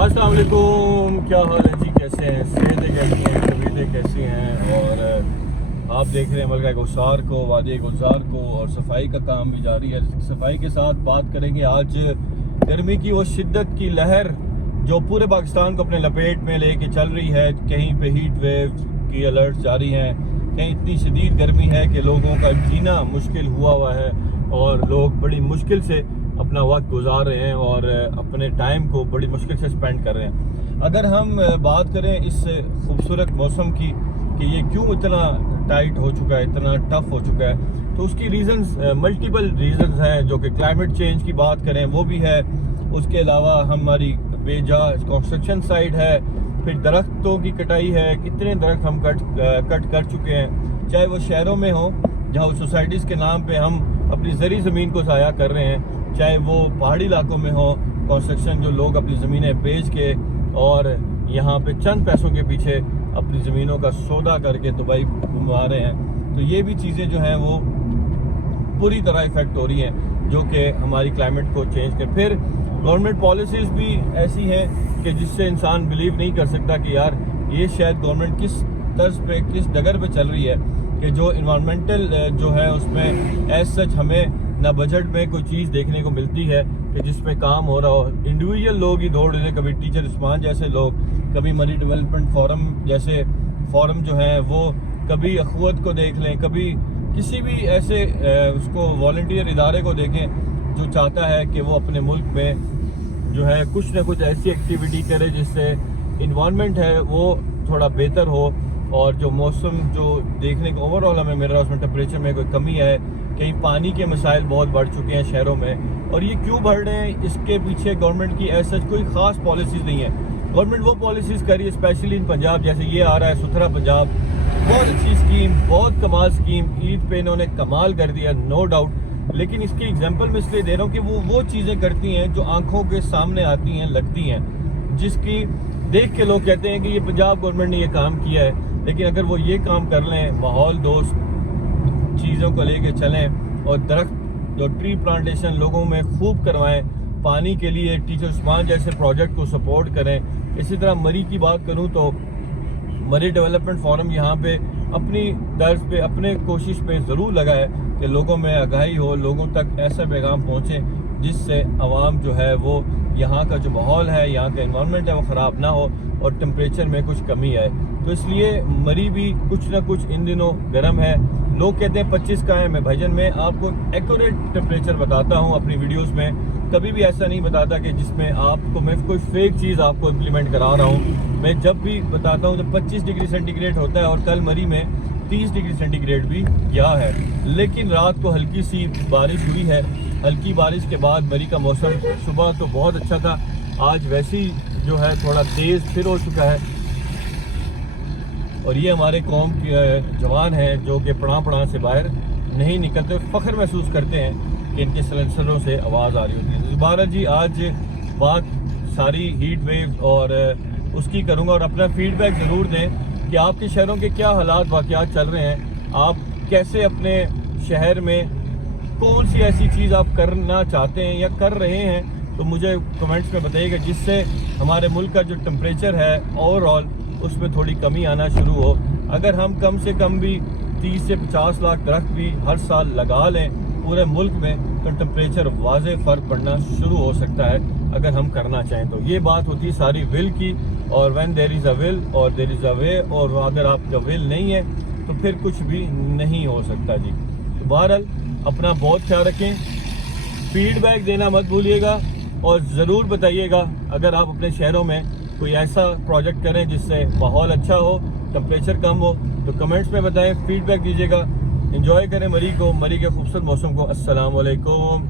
अस्सलाम वालेकुम, क्या हाल है जी? कैसे हैं? सेहतें कैसी हैं? तबीयतें कैसी हैं? और आप देख रहे हैं मलका गुलजार को, वादी गुलजार को, और सफाई का काम भी जारी है। सफाई के साथ बात करेंगे आज गर्मी की वो शिद्दत की लहर जो पूरे पाकिस्तान को अपने लपेट में लेके चल रही है। कहीं पे हीट वेव की अलर्ट जारी हैं, कहीं इतनी शदीद गर्मी है कि लोगों का जीना मुश्किल हुआ है और लोग बड़ी मुश्किल से अपना वक्त गुजार रहे हैं और अपने टाइम को बड़ी मुश्किल से स्पेंड कर रहे हैं। अगर हम बात करें इस खूबसूरत मौसम की कि ये क्यों इतना टाइट हो चुका है, इतना टफ हो चुका है, तो उसकी रीज़न्स मल्टीपल रीज़न्स हैं। जो कि क्लाइमेट चेंज की बात करें वो भी है, उसके अलावा हमारी बेजा कंस्ट्रक्शन साइड है, फिर दरख्तों की कटाई है। कितने दरख्त हम कट कर चुके हैं, चाहे वो शहरों में हो जहाँ सोसाइटीज़ के नाम पे हम अपनी ज़री ज़मीन को ज़ाया कर रहे हैं, चाहे वो पहाड़ी इलाकों में हो कंस्ट्रक्शन, जो लोग अपनी ज़मीनें बेच के और यहाँ पे चंद पैसों के पीछे अपनी ज़मीनों का सौदा करके दुबई घुमा रहे हैं। तो ये भी चीज़ें जो हैं वो पूरी तरह इफ़ेक्ट हो रही हैं, जो कि हमारी क्लाइमेट को चेंज कर। फिर गवर्नमेंट पॉलिसीज़ भी ऐसी हैं कि जिससे इंसान बिलीव नहीं कर सकता कि यार ये शायद गवर्नमेंट किस तर्ज पे, किस डगर पे चल रही है कि जो इन्वायरमेंटल जो है उसमें एज सच हमें ना बजट में कोई चीज़ देखने को मिलती है कि जिस पे काम हो रहा हो। इंडिविजुअल लोग ही दौड़ रहे हैं, कभी टीचर उस्मान जैसे लोग, कभी मरी डेवलपमेंट फोरम जैसे फोरम जो है वो, कभी अखुवत को देख लें, कभी किसी भी ऐसे उसको वॉलंटियर इदारे को देखें जो चाहता है कि वो अपने मुल्क में जो है कुछ ना कुछ ऐसी एक्टिविटी करे जिससे इन्वायरमेंट है वो थोड़ा बेहतर हो। और जो मौसम जो देखने को ओवरऑल हमें मिल रहा है उसमें टेम्परेचर में कोई कमी है। कहीं पानी के मसाइल बहुत बढ़ चुके हैं शहरों में, और ये क्यों बढ़ रहे हैं, इसके पीछे गवर्नमेंट की ऐसा कोई ख़ास पॉलिसीज़ नहीं है। गवर्नमेंट वो पॉलिसीज़ कर रही है, स्पेशली इन पंजाब, जैसे ये आ रहा है सुथरा पंजाब, बहुत अच्छी स्कीम, बहुत कमाल स्कीम, ईद पे इन्होंने कमाल कर दिया, नो डाउट। लेकिन इसकी एग्जांपल मैं इसलिए दे रहा हूँ कि वो चीज़ें करती हैं जो आंखों के सामने आती हैं, लगती हैं, जिसकी देख के लोग कहते हैं कि ये पंजाब गवर्नमेंट ने ये काम किया है। लेकिन अगर वो ये काम कर लें, माहौल दोस्त चीज़ों को लेके चलें और दरख्त जो ट्री प्लांटेशन लोगों में खूब करवाएं, पानी के लिए टीचर उस्मान जैसे प्रोजेक्ट को सपोर्ट करें। इसी तरह मरी की बात करूं तो मरी डेवलपमेंट फोरम यहाँ पे अपनी तर्ज पे, अपने कोशिश पे ज़रूर लगा है कि लोगों में आगाही हो, लोगों तक ऐसा पैगाम पहुँचे जिससे आवाम जो है वो यहाँ का जो माहौल है, यहाँ का एनवायरनमेंट है वो ख़राब ना हो और टेम्परेचर में कुछ कमी आए। तो इसलिए मरी भी कुछ ना कुछ इन दिनों गर्म है। लोग कहते हैं 25 का है, मैं भाईजान में आपको एक्यूरेट टेम्परेचर बताता हूँ अपनी वीडियोस में, कभी भी ऐसा नहीं बताता कि जिसमें आपको मैं कोई फेक चीज़ आपको इम्प्लीमेंट करा रहा हूँ। मैं जब भी बताता हूँ तो 25 डिग्री सेंटीग्रेड होता है, और कल मरी में 30 डिग्री सेंटीग्रेड भी गया है। लेकिन रात को हल्की सी बारिश हुई है, हल्की बारिश के बाद मरी का मौसम सुबह तो बहुत अच्छा था, आज वैसे ही जो है थोड़ा तेज़ फिर हो चुका है। और ये हमारे कौम के जवान हैं जो कि पड़ा से बाहर नहीं निकलते, फ़ख्र महसूस करते हैं कि इनके सिलेंसरों से आवाज़ आ रही होती है। दोबारा जी आज बात सारी हीट वेव और उसकी करूँगा, और अपना फीडबैक ज़रूर दें कि आपके शहरों के क्या हालात वाक़यात चल रहे हैं, आप कैसे अपने शहर में कौन सी ऐसी चीज़ आप करना चाहते हैं या कर रहे हैं, तो मुझे कमेंट्स में बताइएगा, जिससे हमारे मुल्क का जो टेम्परेचर है ओवरऑल उसमें थोड़ी कमी आना शुरू हो। अगर हम कम से कम भी 30 से 50 लाख दरख्त भी हर साल लगा लें पूरे मुल्क में, तो टेम्परेचर वाज़े फ़र्क पड़ना शुरू हो सकता है अगर हम करना चाहें तो। ये बात होती है सारी विल की, और when there is a will और देयर इज़ अ वे, और अगर आपका विल नहीं है तो फिर कुछ भी नहीं हो सकता जी। तो बहरहाल अपना बहुत ख्याल रखें, फीडबैक देना मत भूलिएगा, और ज़रूर बताइएगा अगर आप अपने शहरों में कोई ऐसा प्रोजेक्ट करें जिससे माहौल अच्छा हो, टेम्परेचर कम हो, तो कमेंट्स में बताएं, फीडबैक दीजिएगा। एंजॉय करें मरी को, मरी के खूबसूरत मौसम को। अस्सलाम वालेकुम।